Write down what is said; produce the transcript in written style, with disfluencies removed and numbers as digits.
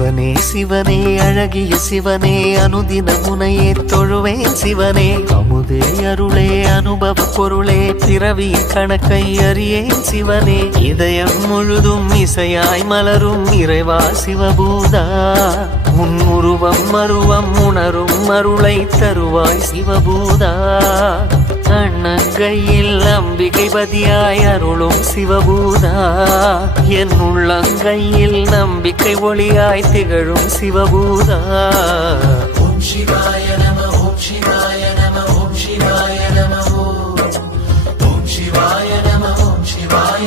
சிவனே சிவனே அழகிய சிவனே அனுதின முனையே தொழுவேன் சிவனே அமுதே அருளே அனுபவ பொருளே பிறவியின் கணக்கை அறியேன் சிவனே இதயம் முழுதும் இசையாய் மலரும் இறைவா சிவபூதா உன் உருவம் மருவம் உணரும் அருளை தருவாய் சிவபூதா அண்ணங்கையில் அம்பிகை பதியாய் அருளும் சிவபூதா என் உள்ளங்கையில் நம்பிக்கை ஒளியாய் திகழும் சிவபூதா ஓம் சிவாய நம ஓம் சிவாய நம ஓம் சிவாய நம ஓம் சிவாய நம ஓம் சிவாய